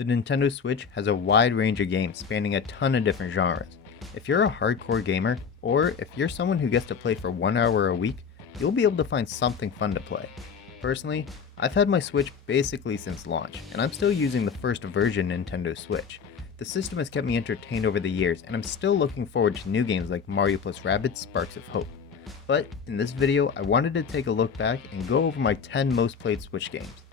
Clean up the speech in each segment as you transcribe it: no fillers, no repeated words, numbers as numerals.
The Nintendo Switch has a wide range of games spanning a ton of different genres. If you're a hardcore gamer, or if you're someone who gets to play for 1 hour a week, you'll be able to find something fun to play. Personally, I've had my Switch basically since launch, and I'm still using the first version Nintendo Switch. The system has kept me entertained over the years, and I'm still looking forward to new games like Mario + Rabbids Sparks of Hope. But in this video, I wanted to take a look back and go over my 10 most played Switch games.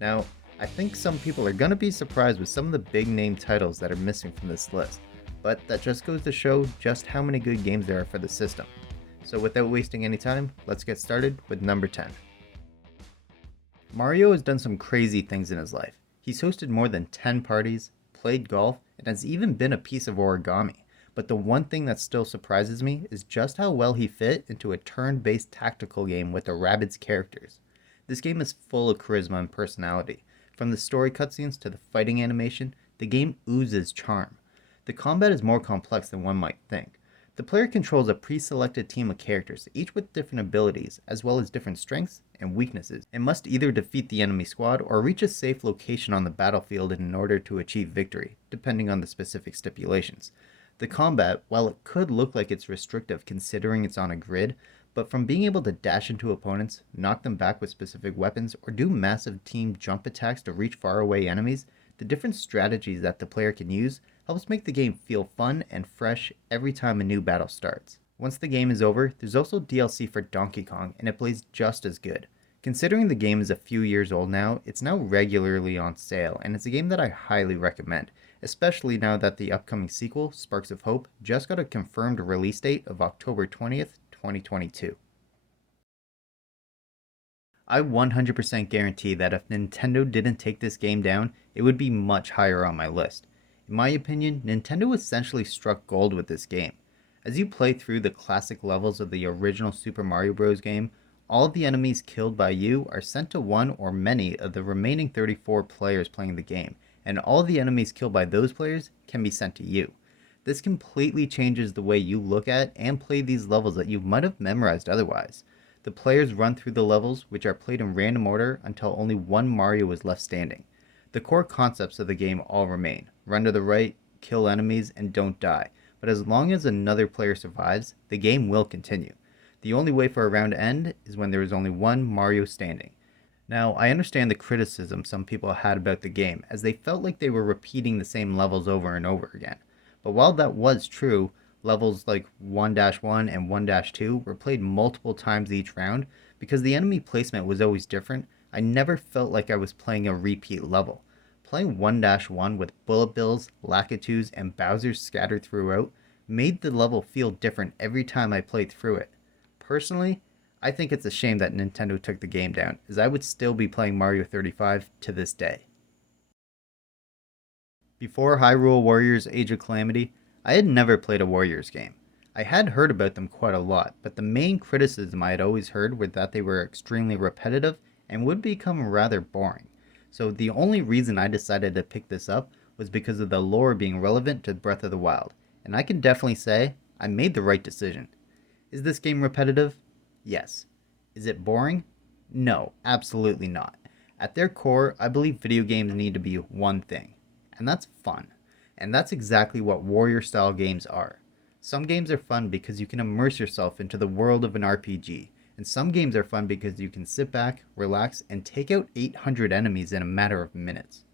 Now, I think some people are going to be surprised with some of the big name titles that are missing from this list, but that just goes to show just how many good games there are for the system. So without wasting any time, let's get started with number 10. Mario has done some crazy things in his life. He's hosted more than 10 parties, played golf, and has even been a piece of origami. But the one thing that still surprises me is just how well he fit into a turn-based tactical game with the Rabbids characters. This game is full of charisma and personality. From the story cutscenes to the fighting animation, the game oozes charm. The combat is more complex than one might think. The player controls a pre-selected team of characters, each with different abilities, as well as different strengths and weaknesses, and must either defeat the enemy squad or reach a safe location on the battlefield in order to achieve victory, depending on the specific stipulations. The combat, while it could look like it's restrictive considering it's on a grid, but from being able to dash into opponents, knock them back with specific weapons, or do massive team jump attacks to reach faraway enemies, the different strategies that the player can use helps make the game feel fun and fresh every time a new battle starts. Once the game is over, there's also DLC for Donkey Kong, and it plays just as good. Considering the game is a few years old now, it's now regularly on sale, and it's a game that I highly recommend, especially now that the upcoming sequel, Sparks of Hope, just got a confirmed release date of October 20th, 2022. I 100% guarantee that if Nintendo didn't take this game down, it would be much higher on my list. In my opinion, Nintendo essentially struck gold with this game. As you play through the classic levels of the original Super Mario Bros. Game, all of the enemies killed by you are sent to one or many of the remaining 34 players playing the game, and all the enemies killed by those players can be sent to you. This completely changes the way you look at and play these levels that you might have memorized otherwise. The players run through the levels, which are played in random order until only one Mario is left standing. The core concepts of the game all remain. Run to the right, kill enemies, and don't die. But as long as another player survives, the game will continue. The only way for a round to end is when there is only one Mario standing. Now, I understand the criticism some people had about the game, as they felt like they were repeating the same levels over and over again. But while that was true, levels like 1-1 and 1-2 were played multiple times each round. Because the enemy placement was always different, I never felt like I was playing a repeat level. Playing 1-1 with bullet bills, Lakitus, and Bowsers scattered throughout made the level feel different every time I played through it. Personally, I think it's a shame that Nintendo took the game down, as I would still be playing Mario 35 to this day. Before Hyrule Warriors Age of Calamity, I had never played a Warriors game. I had heard about them quite a lot, but the main criticism I had always heard was that they were extremely repetitive and would become rather boring. So the only reason I decided to pick this up was because of the lore being relevant to Breath of the Wild, and I can definitely say I made the right decision. Is this game repetitive? Yes. Is it boring? No, absolutely not. At their core, I believe video games need to be one thing, and that's fun. And that's exactly what warrior-style games are. Some games are fun because you can immerse yourself into the world of an RPG, and some games are fun because you can sit back, relax, and take out 800 enemies in a matter of minutes.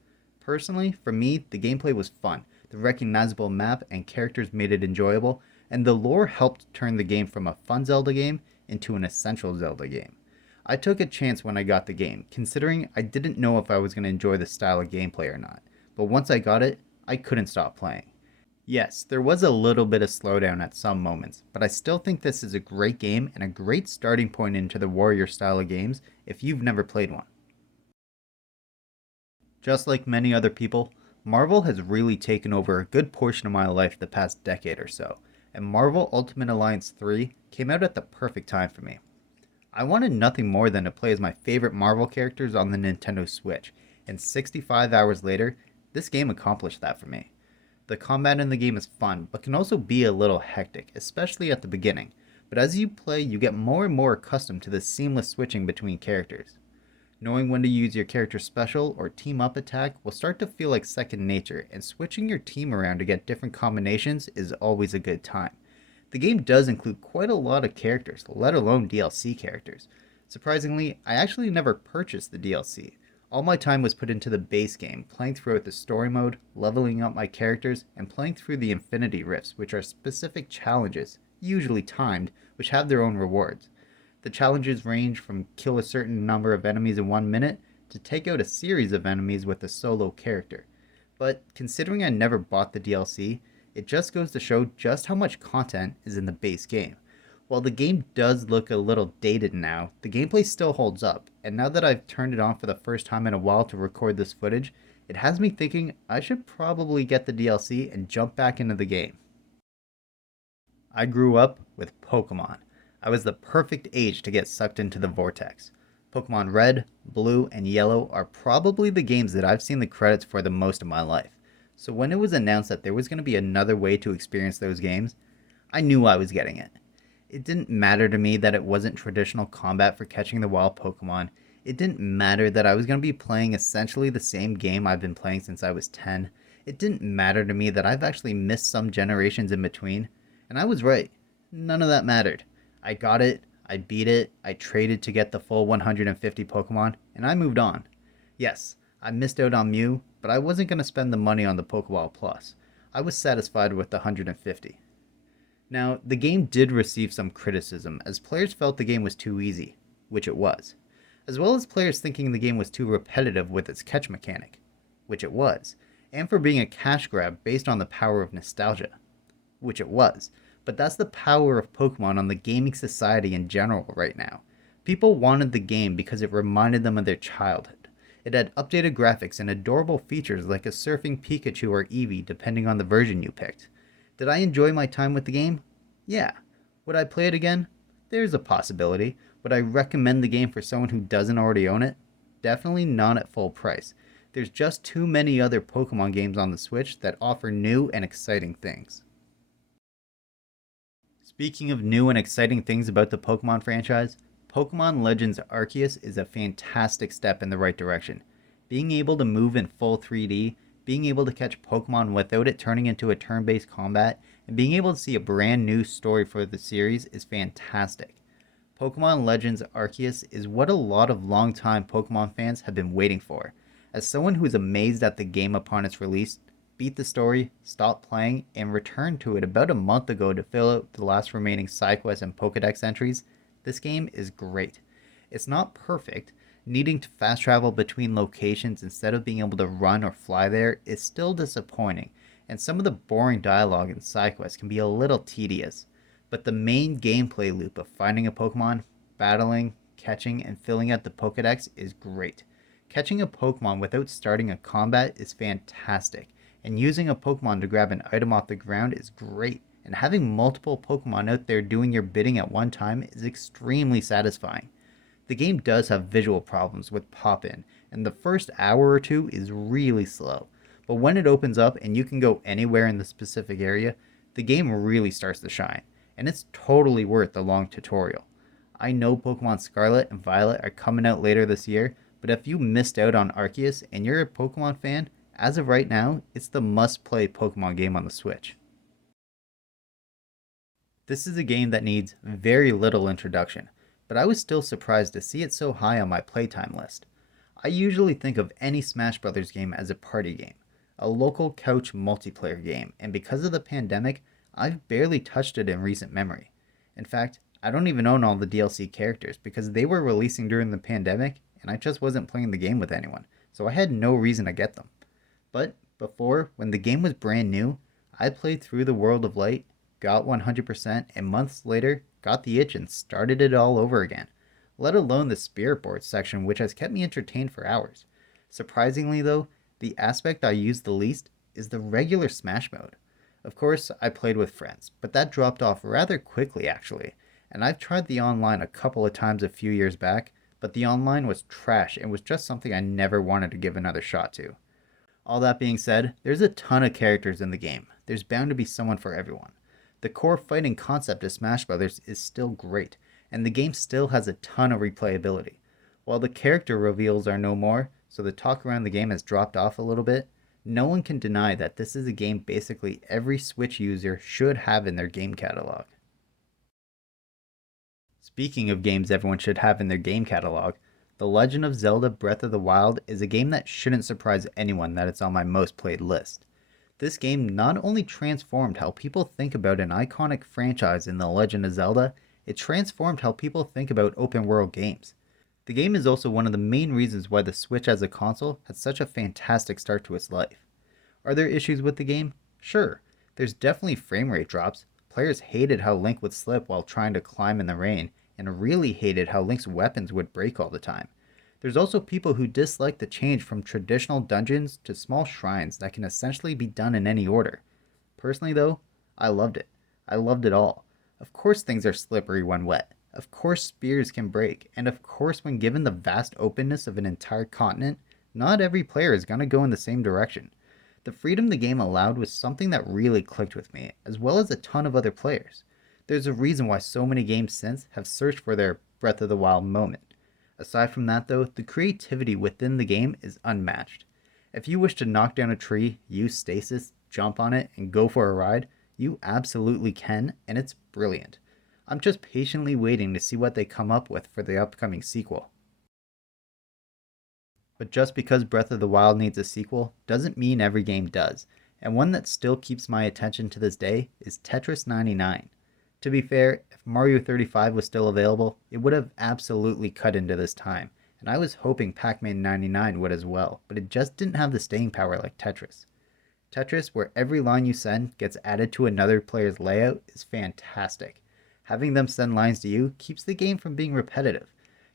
Personally, for me, the gameplay was fun, the recognizable map and characters made it enjoyable, and the lore helped turn the game from a fun Zelda game into an essential Zelda game. I took a chance when I got the game, considering I didn't know if I was going to enjoy the style of gameplay or not, but once I got it, I couldn't stop playing. Yes, there was a little bit of slowdown at some moments, but I still think this is a great game and a great starting point into the warrior style of games if you've never played one. Just like many other people, Marvel has really taken over a good portion of my life the past decade or so, and Marvel Ultimate Alliance 3 came out at the perfect time for me. I wanted nothing more than to play as my favorite Marvel characters on the Nintendo Switch, and 65 hours later, this game accomplished that for me. The combat in the game is fun, but can also be a little hectic, especially at the beginning, but as you play, you get more and more accustomed to the seamless switching between characters. Knowing when to use your character's special or team up attack will start to feel like second nature, and switching your team around to get different combinations is always a good time. The game does include quite a lot of characters, let alone DLC characters. Surprisingly, I actually never purchased the DLC. All my time was put into the base game, playing throughout the story mode, leveling up my characters, and playing through the Infinity Rifts, which are specific challenges, usually timed, which have their own rewards. The challenges range from kill a certain number of enemies in 1 minute to take out a series of enemies with a solo character. But considering I never bought the DLC, it just goes to show just how much content is in the base game. While the game does look a little dated now, the gameplay still holds up, and now that I've turned it on for the first time in a while to record this footage, it has me thinking I should probably get the DLC and jump back into the game. I grew up with Pokemon. I was the perfect age to get sucked into the vortex. Pokemon Red, Blue, and Yellow are probably the games that I've seen the credits for the most of my life. So when it was announced that there was going to be another way to experience those games, I knew I was getting it. It didn't matter to me that it wasn't traditional combat for catching the wild Pokemon. It didn't matter that I was going to be playing essentially the same game I've been playing since I was 10. It didn't matter to me that I've actually missed some generations in between. And I was right. None of that mattered. I got it, I beat it, I traded to get the full 150 Pokemon, and I moved on. Yes, I missed out on Mew, but I wasn't going to spend the money on the Pokeball Plus. I was satisfied with the 150. Now, the game did receive some criticism, as players felt the game was too easy, which it was, as well as players thinking the game was too repetitive with its catch mechanic, which it was, and for being a cash grab based on the power of nostalgia, which it was. But that's the power of Pokemon on the gaming society in general right now. People wanted the game because it reminded them of their childhood. It had updated graphics and adorable features like a surfing Pikachu or Eevee depending on the version you picked. Did I enjoy my time with the game? Yeah. Would I play it again? There's a possibility. Would I recommend the game for someone who doesn't already own it? Definitely not at full price. There's just too many other Pokemon games on the Switch that offer new and exciting things. Speaking of new and exciting things about the Pokemon franchise, Pokemon Legends Arceus is a fantastic step in the right direction. Being able to move in full 3D, being able to catch Pokemon without it turning into a turn-based combat, and being able to see a brand new story for the series is fantastic. Pokemon Legends Arceus is what a lot of longtime Pokemon fans have been waiting for. As someone who is amazed at the game upon its release, beat the story, stopped playing, and returned to it about a month ago to fill out the last remaining side quests and Pokedex entries, this game is great. It's not perfect. Needing to fast travel between locations instead of being able to run or fly there is still disappointing, and some of the boring dialogue in side quests can be a little tedious. But the main gameplay loop of finding a Pokemon, battling, catching, and filling out the Pokedex is great. Catching a Pokemon without starting a combat is fantastic, and using a Pokemon to grab an item off the ground is great, and having multiple Pokemon out there doing your bidding at one time is extremely satisfying. The game does have visual problems with pop-in, and the first hour or two is really slow, but when it opens up and you can go anywhere in the specific area, the game really starts to shine, and it's totally worth the long tutorial. I know Pokemon Scarlet and Violet are coming out later this year, but if you missed out on Arceus and you're a Pokemon fan, as of right now, it's the must-play Pokemon game on the Switch. This is a game that needs very little introduction, but I was still surprised to see it so high on my playtime list. I usually think of any Smash Bros. Game as a party game, a local couch multiplayer game, and because of the pandemic, I've barely touched it in recent memory. In fact, I don't even own all the DLC characters because they were releasing during the pandemic and I just wasn't playing the game with anyone, so I had no reason to get them. But before, when the game was brand new, I played through the World of Light, got 100%, and months later got the itch and started it all over again, let alone the Spirit Board section, which has kept me entertained for hours. Surprisingly though, the aspect I use the least is the regular Smash mode. Of course, I played with friends, but that dropped off rather quickly actually, and I've tried the online a couple of times a few years back, but the online was trash and was just something I never wanted to give another shot to. All that being said, there's a ton of characters in the game. There's bound to be someone for everyone. The core fighting concept of Smash Bros. Is still great, and the game still has a ton of replayability. While the character reveals are no more, so the talk around the game has dropped off a little bit, no one can deny that this is a game basically every Switch user should have in their game catalog. Speaking of games everyone should have in their game catalog, The Legend of Zelda Breath of the Wild is a game that shouldn't surprise anyone that it's on my most played list. This game not only transformed how people think about an iconic franchise in The Legend of Zelda, it transformed how people think about open world games. The game is also one of the main reasons why the Switch as a console had such a fantastic start to its life. Are there issues with the game? Sure. There's definitely frame rate drops. Players hated how Link would slip while trying to climb in the rain, and really hated how Link's weapons would break all the time. There's also people who dislike the change from traditional dungeons to small shrines that can essentially be done in any order. Personally, though, I loved it. I loved it all. Of course, things are slippery when wet. Of course, spears can break. And of course, when given the vast openness of an entire continent, not every player is going to go in the same direction. The freedom the game allowed was something that really clicked with me, as well as a ton of other players. There's a reason why so many games since have searched for their Breath of the Wild moment. Aside from that, though, the creativity within the game is unmatched. If you wish to knock down a tree, use stasis, jump on it, and go for a ride, you absolutely can, and it's brilliant. I'm just patiently waiting to see what they come up with for the upcoming sequel. But just because Breath of the Wild needs a sequel doesn't mean every game does, and one that still keeps my attention to this day is Tetris 99. To be fair, if Mario 35 was still available, it would have absolutely cut into this time, and I was hoping Pac-Man 99 would as well, but it just didn't have the staying power like Tetris. Tetris, where every line you send gets added to another player's layout, is fantastic. Having them send lines to you keeps the game from being repetitive.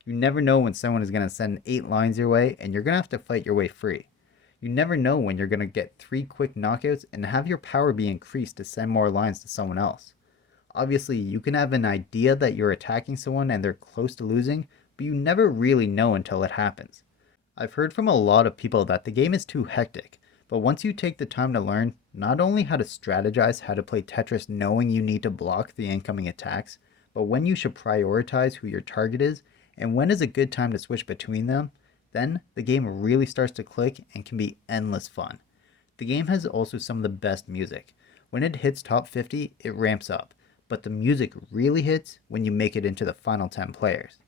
You never know when someone is going to send 8 lines your way, and you're going to have to fight your way free. You never know when you're going to get 3 quick knockouts and have your power be increased to send more lines to someone else. Obviously, you can have an idea that you're attacking someone and they're close to losing, but you never really know until it happens. I've heard from a lot of people that the game is too hectic, but once you take the time to learn not only how to strategize how to play Tetris knowing you need to block the incoming attacks, but when you should prioritize who your target is and when is a good time to switch between them, then the game really starts to click and can be endless fun. The game has also some of the best music. When it hits top 50, it ramps up, but the music really hits when you make it into the final 10 players.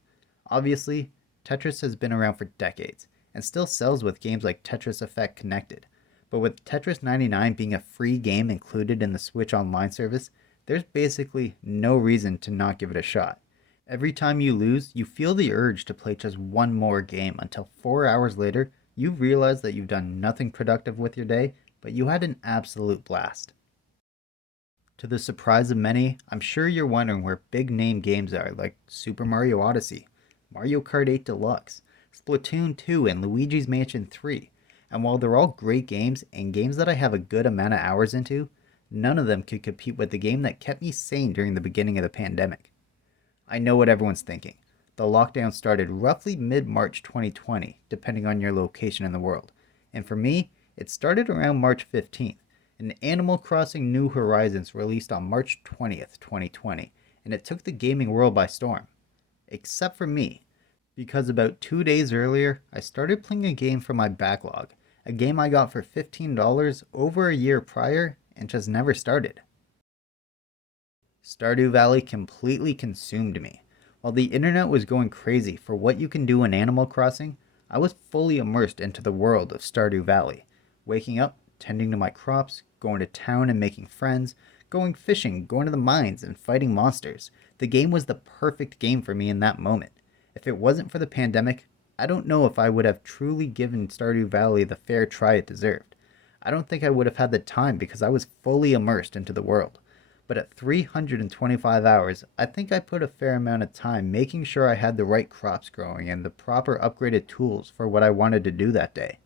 Obviously, Tetris has been around for decades and still sells with games like Tetris Effect Connected. But with Tetris 99 being a free game included in the Switch Online service, there's basically no reason to not give it a shot. Every time you lose, you feel the urge to play just one more game until 4 hours later, you realize that you've done nothing productive with your day, but you had an absolute blast. To the surprise of many, I'm sure you're wondering where big name games are like Super Mario Odyssey, Mario Kart 8 Deluxe, Splatoon 2, and Luigi's Mansion 3. And while they're all great games and games that I have a good amount of hours into, none of them could compete with the game that kept me sane during the beginning of the pandemic. I know what everyone's thinking. The lockdown started roughly mid-March 2020, depending on your location in the world. And for me, it started around March 15th. And Animal Crossing New Horizons released on March 20th, 2020, and it took the gaming world by storm. Except for me, because about 2 days earlier, I started playing a game from my backlog, a game I got for $15 over a year prior and just never started. Stardew Valley completely consumed me. While the internet was going crazy for what you can do in Animal Crossing, I was fully immersed into the world of Stardew Valley, waking up, tending to my crops, going to town and making friends, going fishing, going to the mines, and fighting monsters. The game was the perfect game for me in that moment. If it wasn't for the pandemic, I don't know if I would have truly given Stardew Valley the fair try it deserved. I don't think I would have had the time because I was fully immersed into the world. But at 325 hours, I think I put a fair amount of time making sure I had the right crops growing and the proper upgraded tools for what I wanted to do that day.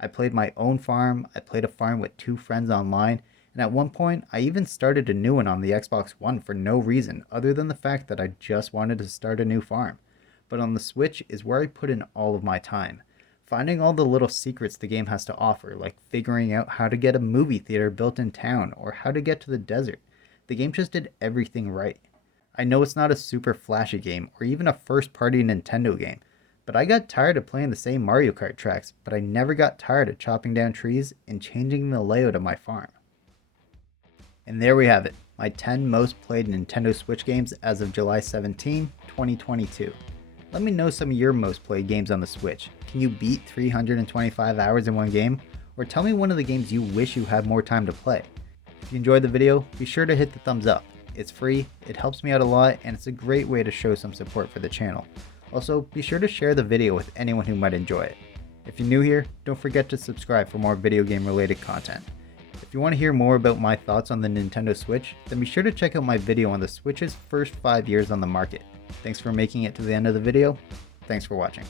I played my own farm, I played a farm with 2 friends online, and at one point I even started a new one on the Xbox One for no reason other than the fact that I just wanted to start a new farm. But on the Switch is where I put in all of my time. Finding all the little secrets the game has to offer, like figuring out how to get a movie theater built in town or how to get to the desert. The game just did everything right. I know it's not a super flashy game or even a first-party Nintendo game, But I got tired of playing the same Mario Kart tracks, but I never got tired of chopping down trees and changing the layout of my farm. And there we have it, my 10 most played Nintendo Switch games as of July 17, 2022. Let me know some of your most played games on the Switch. Can you beat 325 hours in one game? Or tell me one of the games you wish you had more time to play. If you enjoyed the video, be sure to hit the thumbs up. It's free, it helps me out a lot, and it's a great way to show some support for the channel. Also, be sure to share the video with anyone who might enjoy it. If you're new here, don't forget to subscribe for more video game related content. If you want to hear more about my thoughts on the Nintendo Switch, then be sure to check out my video on the Switch's first 5 years on the market. Thanks for making it to the end of the video. Thanks for watching.